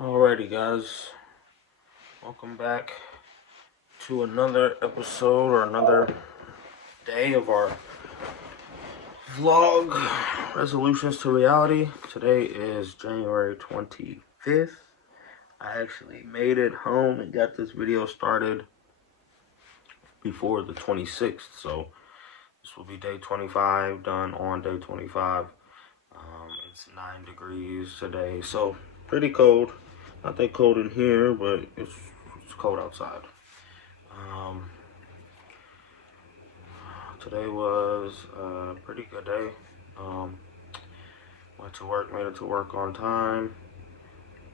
Alrighty, guys, welcome back to another episode or another day of our vlog, Resolutions to Reality. Today is January 25th. I actually made it home and got this video started before the 26th, so this will be day 25, done on day 25. It's 9 degrees today, so pretty cold. Not that cold in here, but it's cold outside. Today was a pretty good day. Went to work, made it to work on time.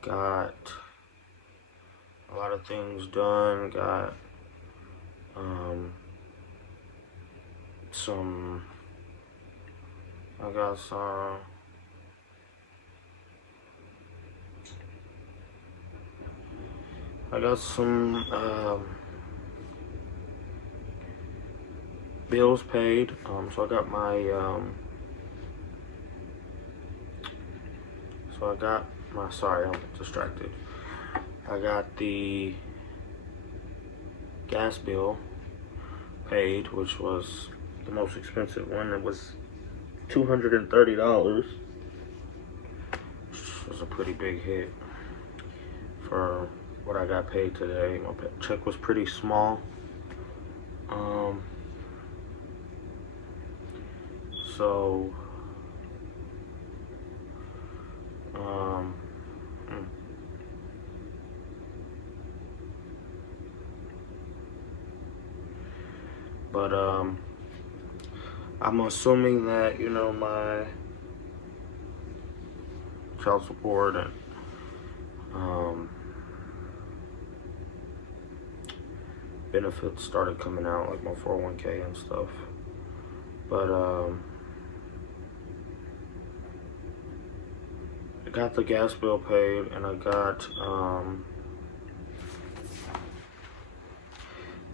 Got a lot of things done. Got some bills paid. So I got my, sorry, I'm distracted. I got the gas bill paid, which was the most expensive one. It was $230, which was a pretty big hit for what I got paid today. My check was pretty small. But I'm assuming that, you know, my child support and benefits started coming out, like my 401k and stuff. But I got the gas bill paid, and I got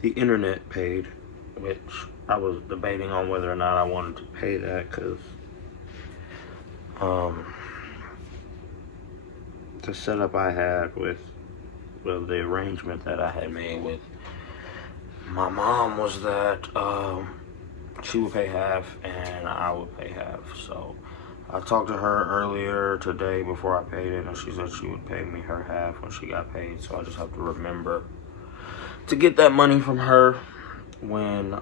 the internet paid, which I was debating on whether or not I wanted to pay that, because the setup I had with the arrangement that I had made with my mom was that she would pay half and I would pay half. So I talked to her earlier today before I paid it, and she said she would pay me her half when she got paid. So I just have to remember to get that money from her when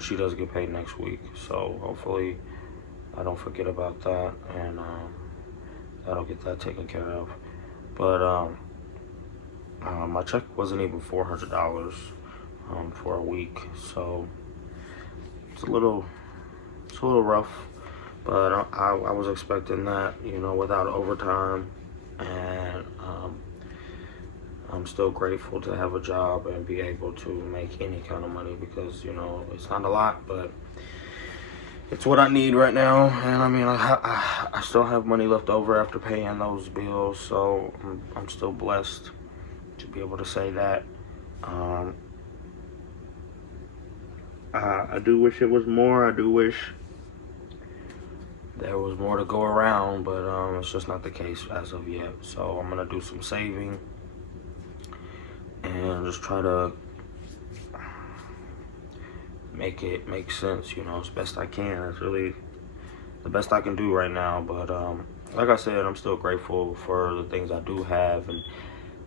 she does get paid next week. So hopefully I don't forget about that, and that'll get that taken care of. But my check wasn't even $400 for a week, so it's a little rough. But I was expecting that, you know, without overtime, and I'm still grateful to have a job and be able to make any kind of money, because, you know, it's not a lot, but it's what I need right now. And I mean, I still have money left over after paying those bills, so I'm still blessed to be able to say that. I do wish it was more. I do wish there was more to go around, but it's just not the case as of yet. So I'm gonna do some saving and just try to make it make sense, you know, as best I can. It's really the best I can do right now. But like I said, I'm still grateful for the things I do have, and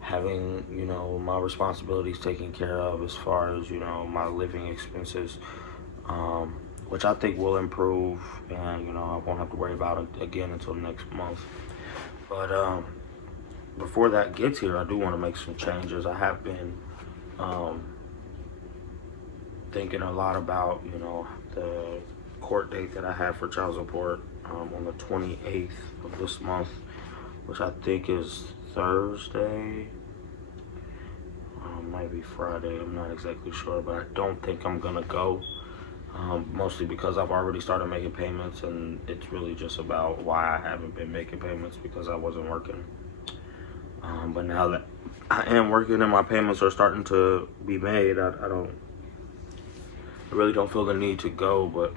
having, you know, my responsibilities taken care of as far as, you know, my living expenses, which I think will improve, and, you know, I won't have to worry about it again until next month. But before that gets here, I do want to make some changes. I have been thinking a lot about, you know, the court date that I have for child support on the 28th of this month, which I think is Thursday. Might be Friday, I'm not exactly sure, but I don't think I'm gonna go, mostly because I've already started making payments, and it's really just about why I haven't been making payments, because I wasn't working. But now that I am working and my payments are starting to be made, I really don't feel the need to go, but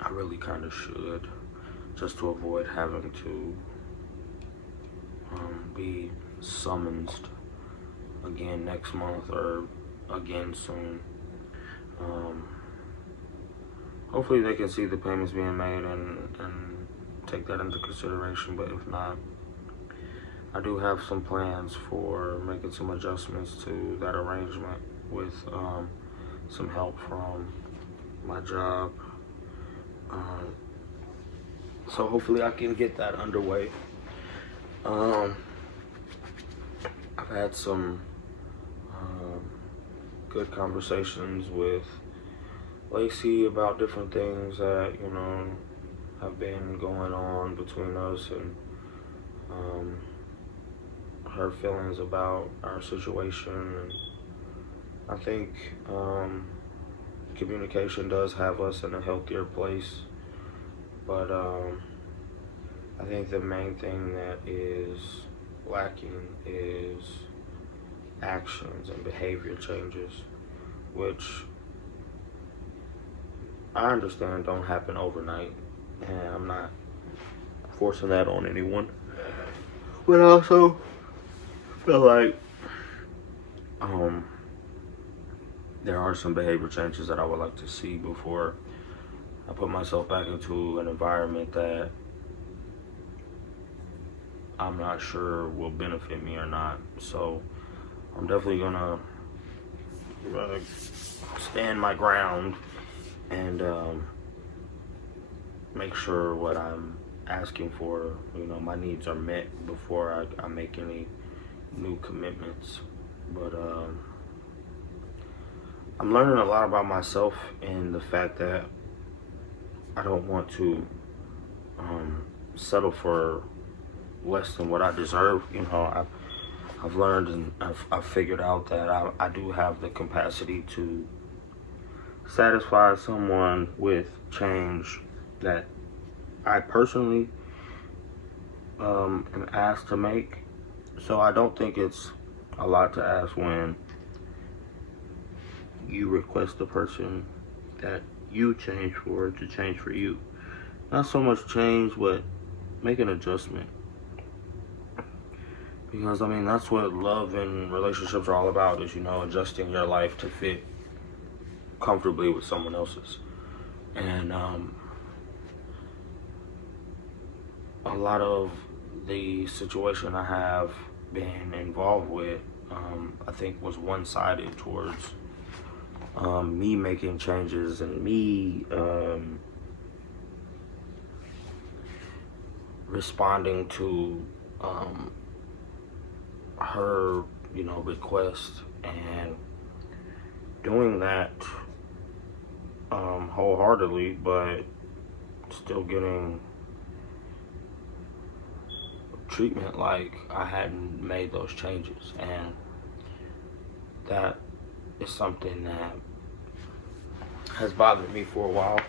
I really kind of should. just to avoid having to be summoned again next month or again soon. Hopefully they can see the payments being made and take that into consideration, but if not, I do have some plans for making some adjustments to that arrangement with some help from my job. So hopefully I can get that underway. I've had some good conversations with Lacey about different things that, have been going on between us, and her feelings about our situation. And I think communication does have us in a healthier place, but I think the main thing that is lacking is actions and behavior changes, which I understand don't happen overnight, and I'm not forcing that on anyone. But I also feel like there are some behavior changes that I would like to see before I put myself back into an environment that I'm not sure will benefit me or not. So I'm definitely gonna stand my ground and make sure what I'm asking for, my needs are met before I make any new commitments. But I'm learning a lot about myself, and the fact that I don't want to settle for less than what I deserve. I've learned and I've figured out that I do have the capacity to satisfy someone with change that I personally am asked to make. So I don't think it's a lot to ask when you request the person that you change for to change for you. Not so much change, but make an adjustment. Because that's what love and relationships are all about, is adjusting your life to fit comfortably with someone else's. And a lot of the situation I have been involved with, I think was one-sided towards me making changes and me responding to her request, and doing that wholeheartedly, but still getting treatment like I hadn't made those changes. And that is something that has bothered me for a while,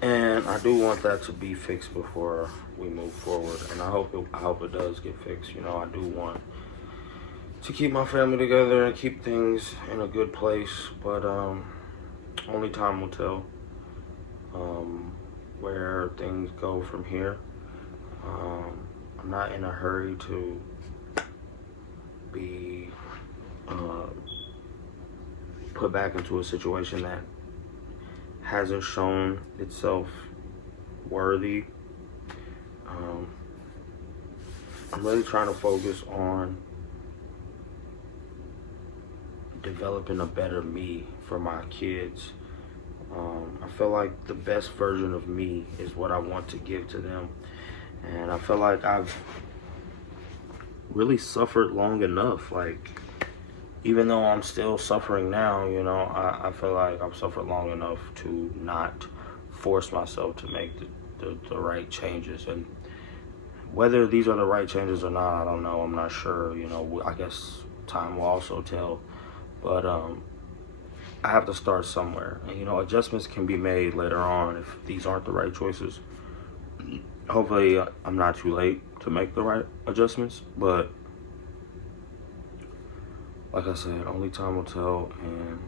and I do want that to be fixed before we move forward. And I hope it does get fixed. I do want to keep my family together and keep things in a good place, but only time will tell where things go from here. I'm not in a hurry to be put back into a situation that hasn't shown itself worthy. I'm really trying to focus on developing a better me for my kids. I feel like the best version of me is what I want to give to them. And I feel like I've really suffered long enough. Like, even though I'm still suffering now, I feel like I've suffered long enough to not force myself to make the right changes. And whether these are the right changes or not, I don't know. I'm not sure. I guess time will also tell. But I have to start somewhere. And, adjustments can be made later on if these aren't the right choices. Hopefully, I'm not too late to make the right adjustments. But like I said, only time will tell, and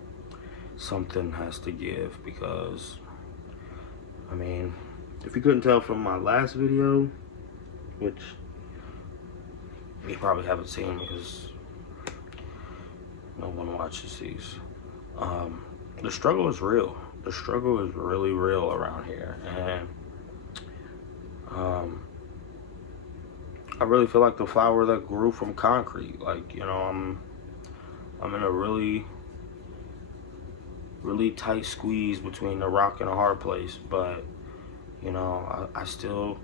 something has to give, because, If you couldn't tell from my last video, which you probably haven't seen because no one watches these, the struggle is real. The struggle is really real around here, and I really feel like the flower that grew from concrete. Like, you know, I'm in a really tight squeeze between a rock and a hard place, but you know, I still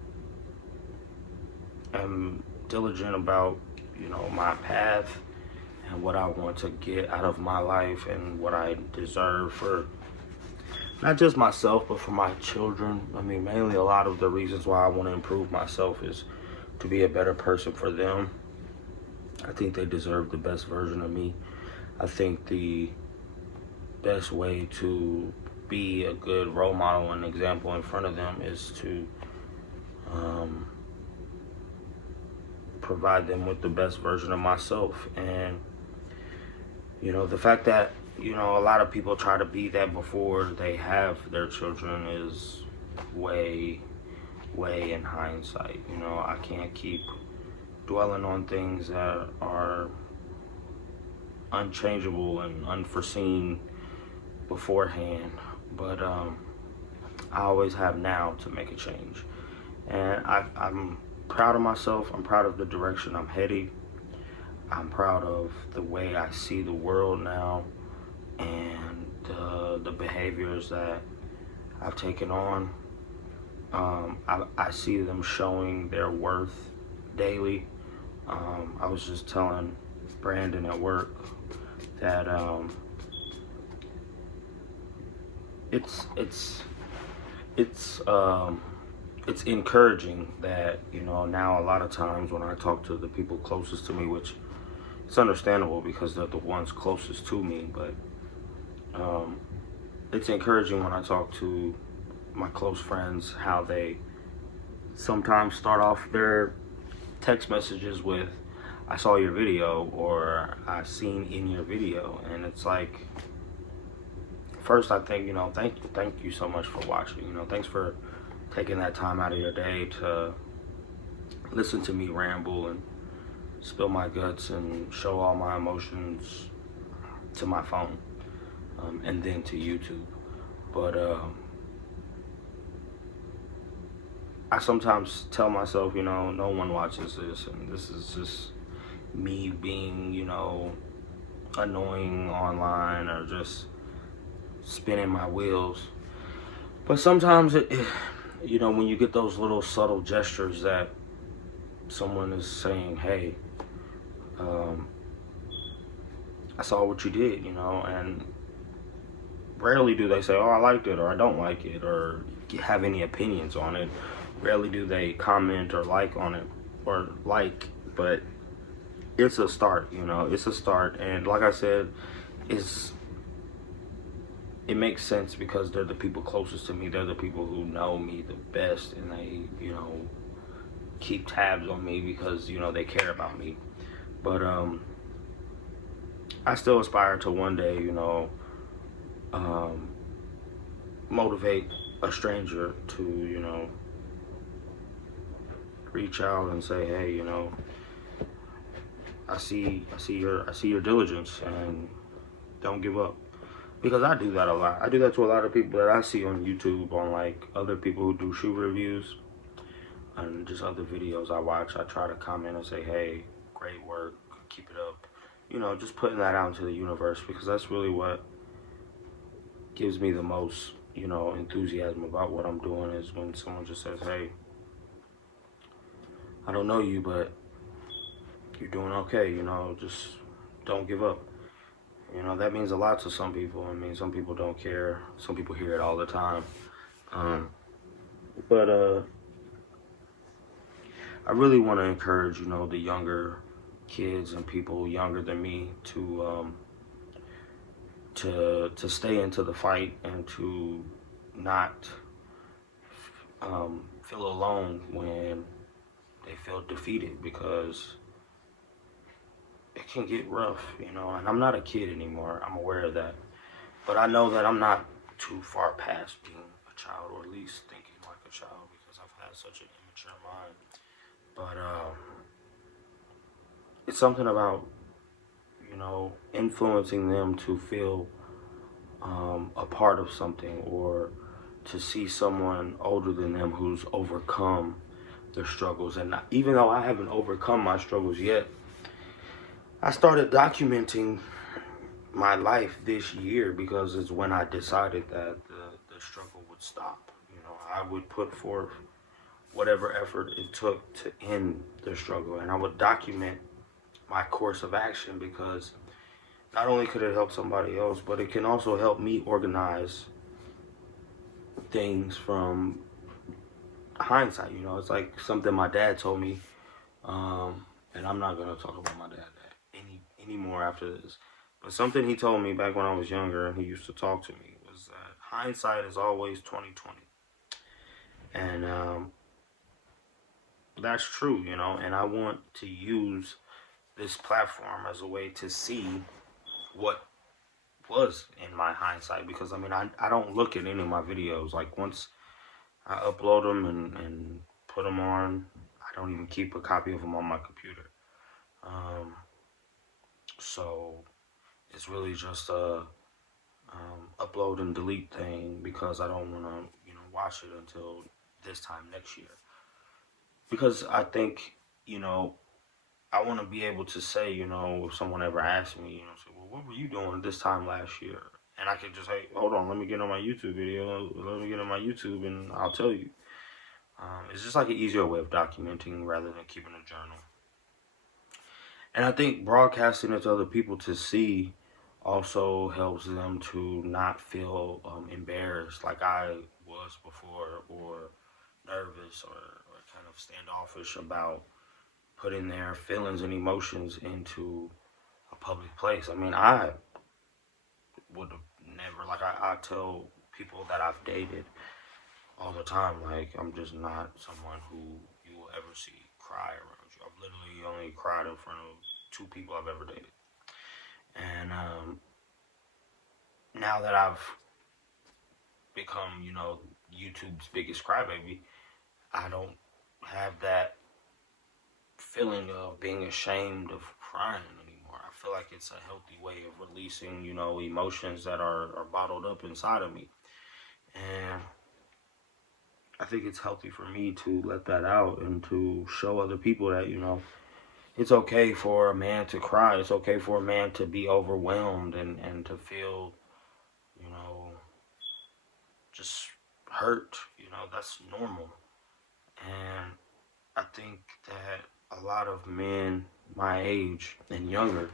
am diligent about, you know, my path and what I want to get out of my life and what I deserve for not just myself, but for my children. I mean, mainly a lot of the reasons why I want to improve myself is to be a better person for them. I think they deserve the best version of me. I think the best way to be a good role model and example in front of them is to provide them with the best version of myself. And you know, the fact that, you know, a lot of people try to be that before they have their children is way in hindsight. You know, I can't keep dwelling on things that are unchangeable and unforeseen beforehand, but I always have now to make a change. And I'm proud of myself. I'm proud of the direction I'm heading. I'm proud of the way I see the world now and the behaviors that I've taken on. I see them showing their worth daily. I was just telling Brandon at work that it's encouraging that, you know, now a lot of times when I talk to the people closest to me, which it's understandable because they're the ones closest to me, but it's encouraging when I talk to my close friends how they sometimes start off their text messages with, "I saw your video," or "I seen in your video." And it's like, first I think, you know, thank you so much for watching. You know, thanks for taking that time out of your day to listen to me ramble and spill my guts and show all my emotions to my phone, and then to YouTube. But I sometimes tell myself, you know, no one watches this, and this is just me being, you know, annoying online or just spinning my wheels. But sometimes you know, when you get those little subtle gestures that someone is saying, "Hey, I saw what you did," you know, and rarely do they say, "Oh, I liked it," or "I don't like it," or have any opinions on it. Rarely do they comment or like on it, or like, but it's a start, you know, it's a start. And like I said, it makes sense because they're the people closest to me. They're the people who know me the best, and they, you know, keep tabs on me because, you know, they care about me. But I still aspire to one day, you know, motivate a stranger to, you know, reach out and say, "Hey, you know, I see your diligence, and don't give up." Because I do that a lot. I do that to a lot of people that I see on YouTube, on like other people who do shoe reviews and just other videos I watch. I try to comment and say, "Hey, great work, keep it up." You know, just putting that out into the universe, because that's really what gives me the most, you know, enthusiasm about what I'm doing, is when someone just says, "Hey, I don't know you, but you're doing okay, you know, just don't give up." You know, that means a lot to some people. I mean, some people don't care. Some people hear it all the time. But I really want to encourage, you know, the younger kids and people younger than me to stay into the fight and to not feel alone when they feel defeated, because it can get rough, you know. And I'm not a kid anymore. I'm aware of that. But I know that I'm not too far past being a child, or at least thinking like a child because I've had such an immature mind. But it's something about, influencing them to feel a part of something, or to see someone older than them who's overcome their struggles. And even though I haven't overcome my struggles yet, I started documenting my life this year because it's when I decided that the struggle would stop. I would put forth whatever effort it took to end the struggle, and I would document my course of action because not only could it help somebody else, but it can also help me organize things from hindsight. It's like something my dad told me, and I'm not gonna talk about my dad anymore after this. But something he told me back when I was younger, and he used to talk to me, was that hindsight is always 2020, and that's true. And I want to use this platform as a way to see what was in my hindsight, because I don't look at any of my videos. Like, once I upload them and put them on, I don't even keep a copy of them on my computer. So it's really just a upload and delete thing, because I don't want to watch it until this time next year, because I think I want to be able to say, if someone ever asks me, say, well, what were you doing this time last year? And I can just say, hold on, let me get on my YouTube video, let me get on my YouTube, and I'll tell you. It's just like an easier way of documenting rather than keeping a journal. And I think broadcasting it to other people to see also helps them to not feel embarrassed like I was before, or nervous, or kind of standoffish about putting their feelings and emotions into a public place. I would have never, like, I tell people that I've dated all the time, like, I'm just not someone who you will ever see cry around you. I've literally only cried in front of 2 people I've ever dated. And now that I've become, YouTube's biggest crybaby, I don't have that feeling of being ashamed of crying anymore. I feel like it's a healthy way of releasing, emotions that are bottled up inside of me. And I think it's healthy for me to let that out and to show other people that, it's okay for a man to cry. It's okay for a man to be overwhelmed and to feel, just hurt. That's normal. And I think that a lot of men my age and younger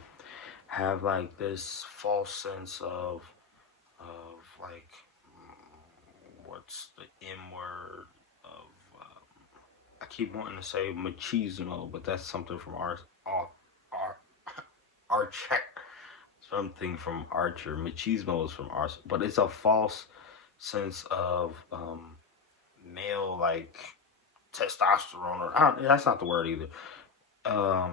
have like this false sense of like, what's the M word of, I keep wanting to say machismo, but that's something from Archer. Something from Archer. Machismo is from Archer, but it's a false sense of male, like, testosterone, or that's not the word either. I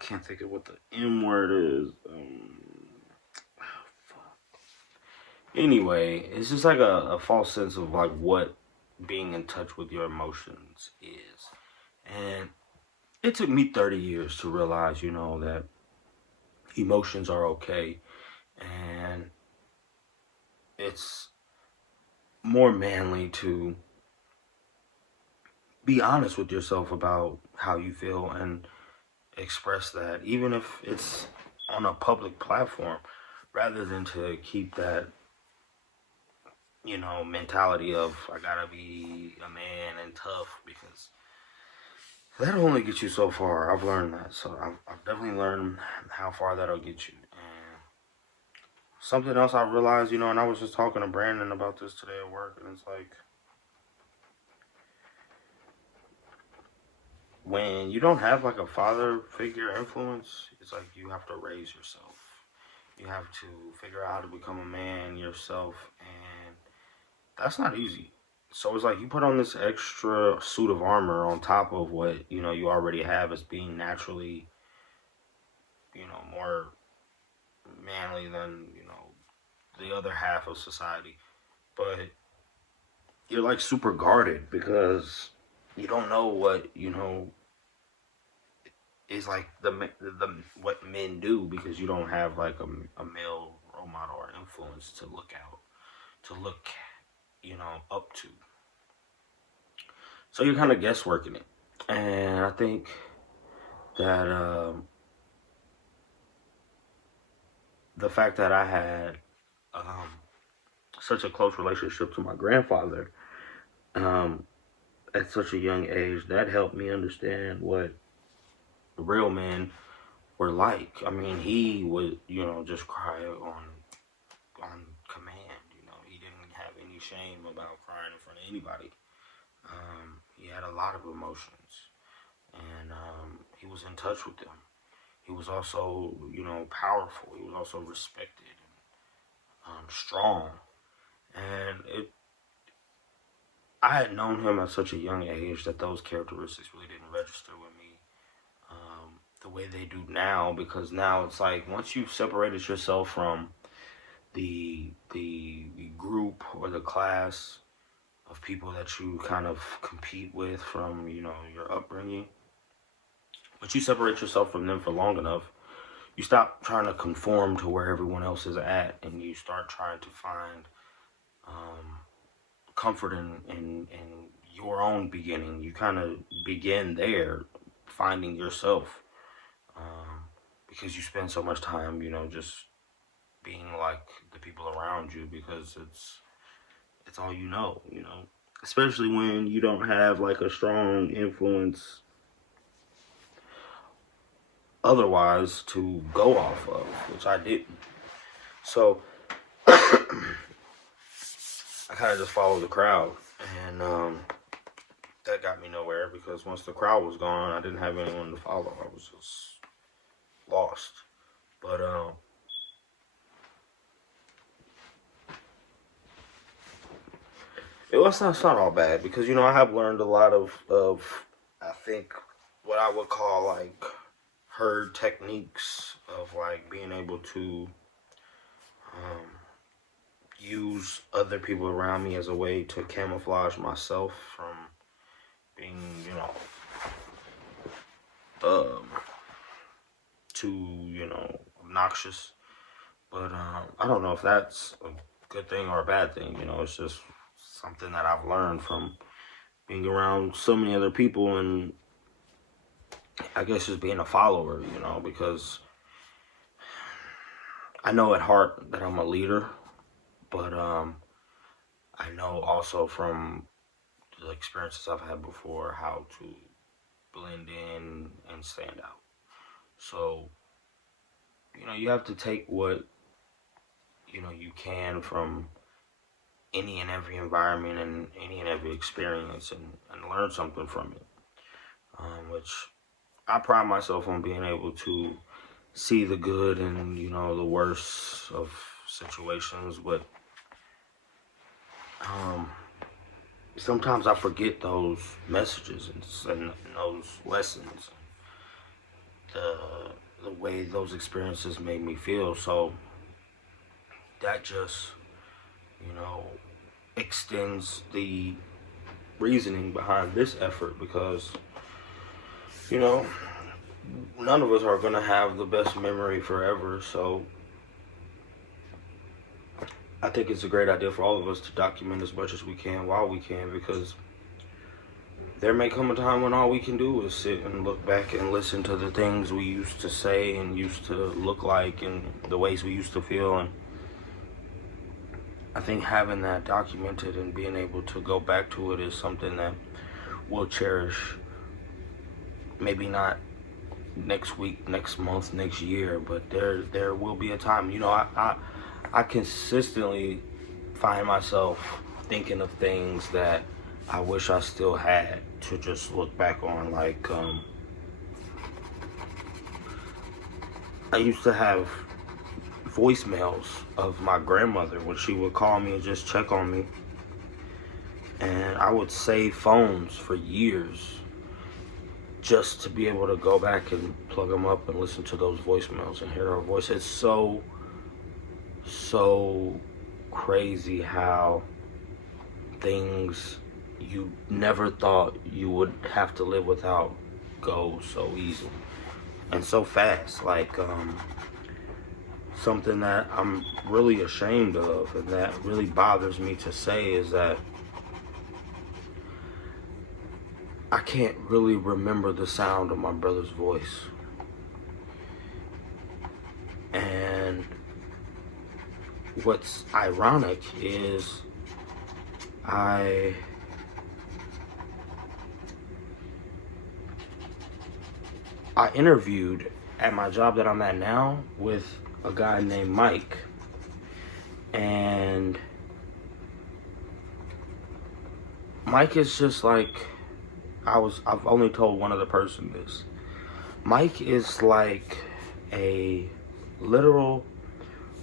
can't think of what the M word is. Anyway, it's just like a false sense of like what being in touch with your emotions is. And it took me 30 years to realize, that emotions are okay. And it's more manly to be honest with yourself about how you feel and express that, even if it's on a public platform, rather than to keep that, mentality of I gotta be a man and tough, because that'll only get you so far. I've learned that. So I've definitely learned how far that'll get you. And something else I realized, and I was just talking to Brandon about this today at work, and it's like, when you don't have like a father figure influence, it's like you have to raise yourself. You have to figure out how to become a man yourself, and that's not easy. So it's like you put on this extra suit of armor on top of what, you already have as being naturally, more manly than, the other half of society. But you're like super guarded because you don't know what is like the what men do, because you don't have like a male role model or influence to look up to. So you're kind of guessworking it, and I think that the fact that I had um, such a close relationship to my grandfather um, at such a young age, that helped me understand what real men were like. I mean, he would, just cry on command. He didn't have any shame about crying in front of anybody. He had a lot of emotions, and he was in touch with them. He was also, powerful. He was also respected and strong. And I had known him at such a young age that those characteristics really didn't register with me the way they do now, because now it's like once you've separated yourself from the group or the class of people that you kind of compete with from your upbringing, but you separate yourself from them for long enough, you stop trying to conform to where everyone else is at, and you start trying to find comfort in your own beginning. You kind of begin there, finding yourself, because you spend so much time, just being like the people around you, because it's all especially when you don't have like a strong influence otherwise to go off of, which I didn't. So I kind of just followed the crowd, and that got me nowhere, because once the crowd was gone, I didn't have anyone to follow. I was just lost. But it's not all bad, because I have learned a lot of I think what I would call like herd techniques of like being able to use other people around me as a way to camouflage myself from being, too, obnoxious. But I don't know if that's a good thing or a bad thing. It's just something that I've learned from being around so many other people, and I guess just being a follower, because I know at heart that I'm a leader, but I know also from the experiences I've had before how to blend in and stand out. So, you have to take what, you can from any and every environment and any and every experience, and learn something from it. Which I pride myself on being able to see the good and, the worst of situations, but sometimes I forget those messages and those lessons, the way those experiences made me feel. So that just, extends the reasoning behind this effort, because, none of us are going to have the best memory forever. So I think it's a great idea for all of us to document as much as we can while we can, because there may come a time when all we can do is sit and look back and listen to the things we used to say and used to look like and the ways we used to feel. And I think having that documented and being able to go back to it is something that we'll cherish. Maybe not next week, next month, next year, but there will be a time. I consistently find myself thinking of things that I wish I still had to just look back on. Like I used to have voicemails of my grandmother when she would call me and just check on me, and I would save phones for years just to be able to go back and plug them up and listen to those voicemails and hear her voice. It's so crazy how things you never thought you would have to live without go so easily and so fast. Like, something that I'm really ashamed of and that really bothers me to say is that I can't really remember the sound of my brother's voice. And what's ironic is I interviewed at my job that I'm at now with a guy named Mike, and Mike is just like, I've only told one other person this. Mike is like a literal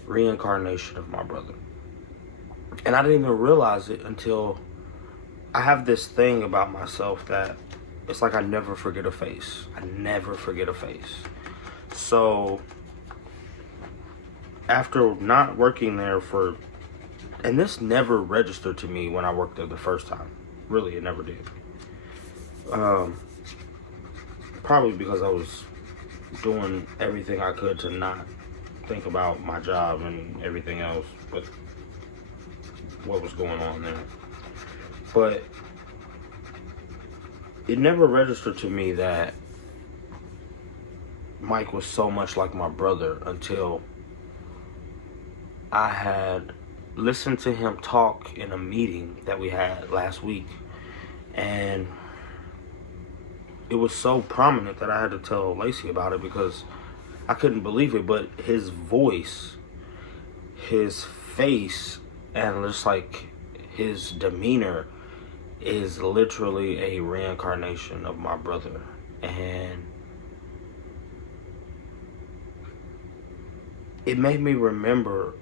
reincarnation of my brother. And I didn't even realize it until I have this thing about myself that it's like I never forget a face. I never forget a face. So after not working there and this never registered to me when I worked there the first time. Really, it never did. Probably because I was doing everything I could to not think about my job and everything else, but what was going on there. But it never registered to me that Mike was so much like my brother until I had listened to him talk in a meeting that we had last week. And it was so prominent that I had to tell Lacey about it because I couldn't believe it. But his voice, his face, and just like his demeanor is literally a reincarnation of my brother. And it made me remember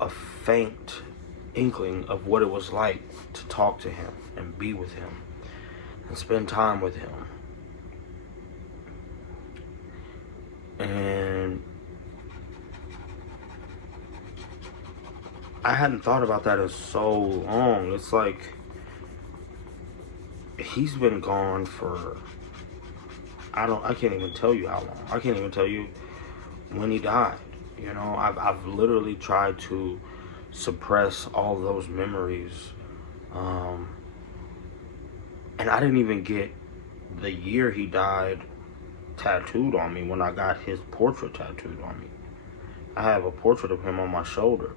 a faint inkling of what it was like to talk to him and be with him and spend time with him. And I hadn't thought about that in so long. It's like he's been gone for I can't even tell you how long. I can't even tell you when he died. You know, I've literally tried to suppress all those memories. And I didn't even get the year he died tattooed on me when I got his portrait tattooed on me. I have a portrait of him on my shoulder.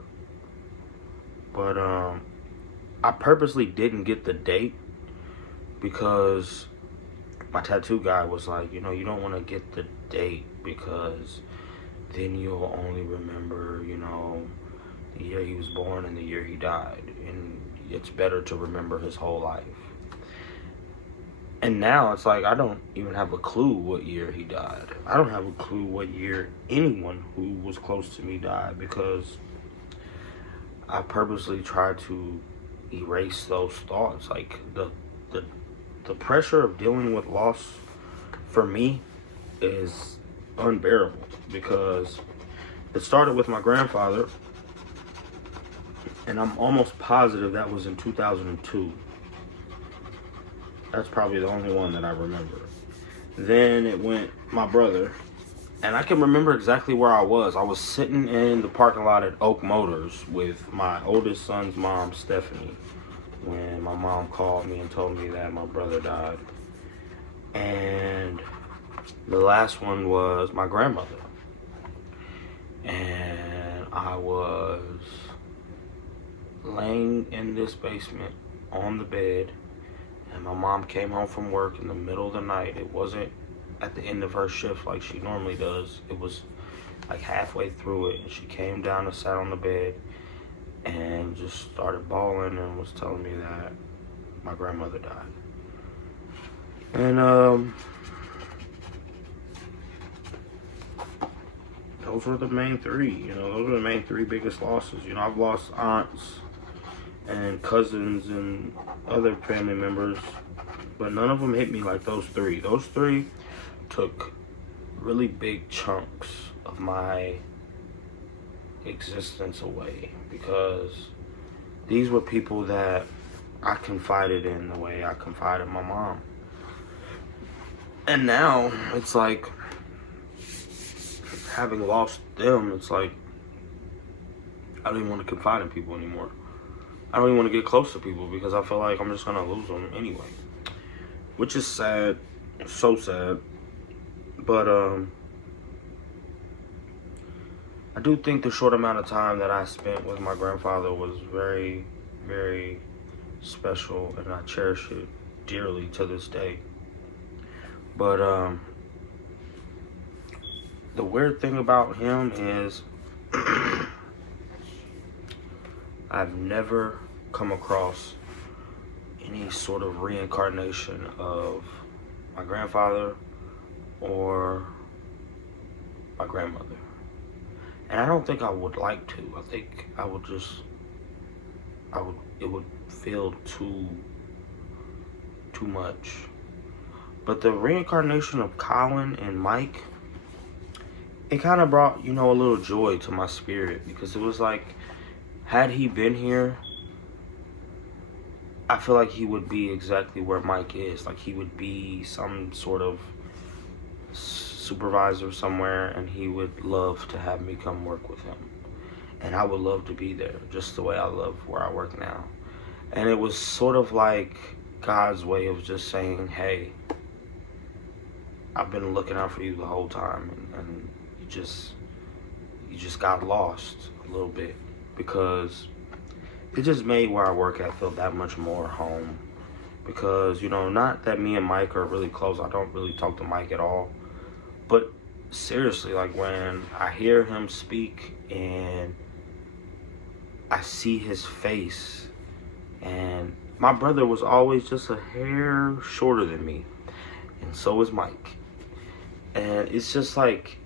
But I purposely didn't get the date because my tattoo guy was like, you know, you don't want to get the date because then you'll only remember, you know, the year he was born and the year he died. And it's better to remember his whole life. And now it's like I don't even have a clue what year he died. I don't have a clue what year anyone who was close to me died because I purposely tried to erase those thoughts. Like the pressure of dealing with loss for me is unbearable because it started with my grandfather, and I'm almost positive that was in 2002. That's probably the only one that I remember. Then it went my brother, and I can remember exactly where I was. I was sitting in the parking lot at Oak Motors with my oldest son's mom, Stephanie, when my mom called me and told me that my brother died. And the last one was my grandmother. And I was laying in this basement on the bed, and my mom came home from work in the middle of the night. It wasn't at the end of her shift like she normally does. It was like halfway through it, and she came down and sat on the bed and just started bawling and was telling me that my grandmother died. And those were the main three. You know, those were the main three biggest losses. You know, I've lost aunts and cousins and other family members, but none of them hit me like those three. Those three took really big chunks of my existence away because these were people that I confided in the way I confided in my mom. And now it's like, having lost them, it's like I don't even want to confide in people anymore. I don't even want to get close to people because I feel like I'm just gonna lose them anyway, which is sad, so sad. But I do think the short amount of time that I spent with my grandfather was very, very special, and I cherish it dearly to this day. But the weird thing about him is I've never come across any sort of reincarnation of my grandfather or my grandmother. And I don't think I would like to. I think it would feel too much. But the reincarnation of Colin and Mike, it kind of brought, a little joy to my spirit, because it was like, had he been here, I feel like he would be exactly where Mike is. Like, he would be some sort of supervisor somewhere, and he would love to have me come work with him. And I would love to be there, just the way I love where I work now. And it was sort of like God's way of just saying, hey, I've been looking out for you the whole time, and you just got lost a little bit, because it just made where I work at feel that much more home. Because, not that me and Mike are really close. I don't really talk to Mike at all. But seriously, like, when I hear him speak and I see his face, and my brother was always just a hair shorter than me, and so was Mike. And it's just like,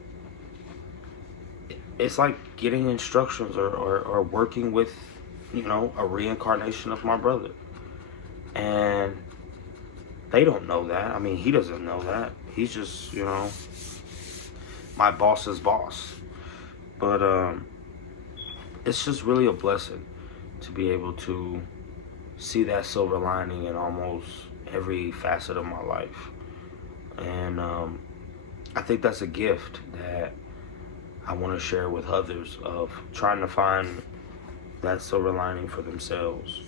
it's like getting instructions or working with, a reincarnation of my brother. And they don't know that. I mean, he doesn't know that. He's just, my boss's boss. But it's just really a blessing to be able to see that silver lining in almost every facet of my life. And I think that's a gift that I want to share with others, of trying to find that silver lining for themselves.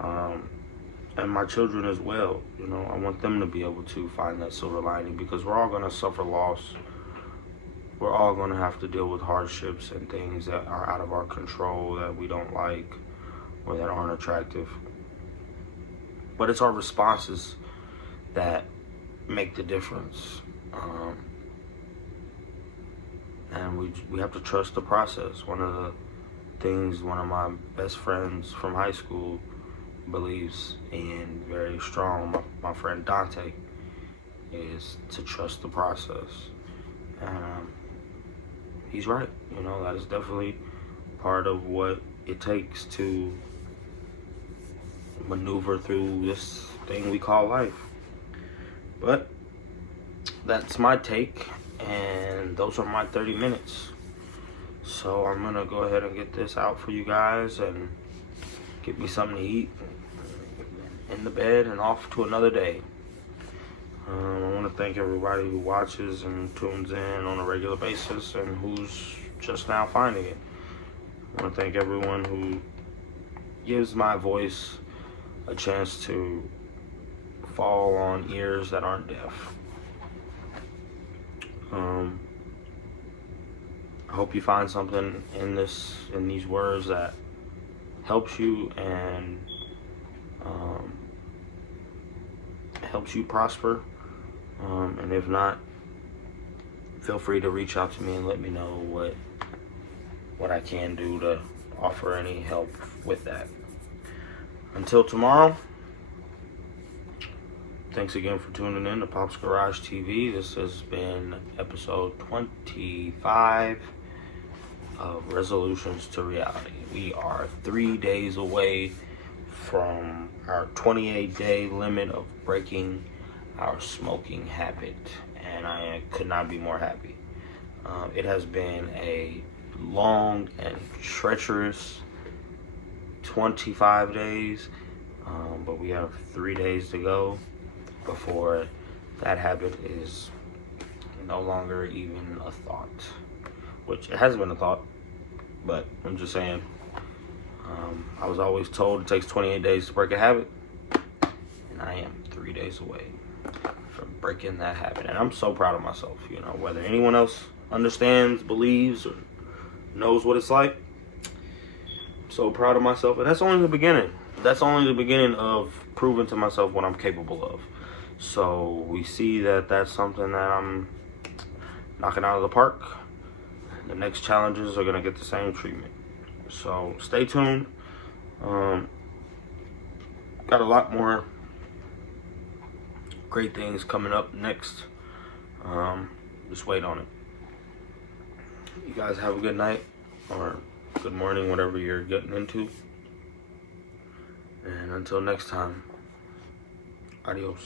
And my children as well. I want them to be able to find that silver lining, because we're all going to suffer loss. We're all going to have to deal with hardships and things that are out of our control, that we don't like or that aren't attractive. But it's our responses that make the difference. And we have to trust the process. One of the things one of my best friends from high school believes in very strong, my friend Dante, is to trust the process. And he's right. That is definitely part of what it takes to maneuver through this thing we call life. But that's my take, and those are my 30 minutes. So I'm gonna go ahead and get this out for you guys and get me something to eat, in the bed, and off to another day. I want to thank everybody who watches and tunes in on a regular basis, and who's just now finding it. I want to thank everyone who gives my voice a chance to fall on ears that aren't deaf. I hope you find something in these words that helps you and helps you prosper. And if not, feel free to reach out to me and let me know what I can do to offer any help with that. Until tomorrow, thanks again for tuning in to Pop's Garage TV. This has been episode 25 of Resolutions to Reality. We are 3 days away from our 28-day limit of breaking our smoking habit, and I could not be more happy. It has been a long and treacherous 25 days. But we have 3 days to go before that habit is no longer even a thought. Which it has been a thought, but I'm just saying. I was always told it takes 28 days to break a habit, and I am 3 days away from breaking that habit. And I'm so proud of myself, you know, whether anyone else understands, believes, or knows what it's like. I'm so proud of myself, and that's only the beginning. That's only the beginning of proving to myself what I'm capable of. So we see that that's something that I'm knocking out of the park. The next challenges are gonna get the same treatment. So stay tuned. Got a lot more great things coming up next. Just wait on it. You guys have a good night or good morning, whatever you're getting into. And until next time, adios.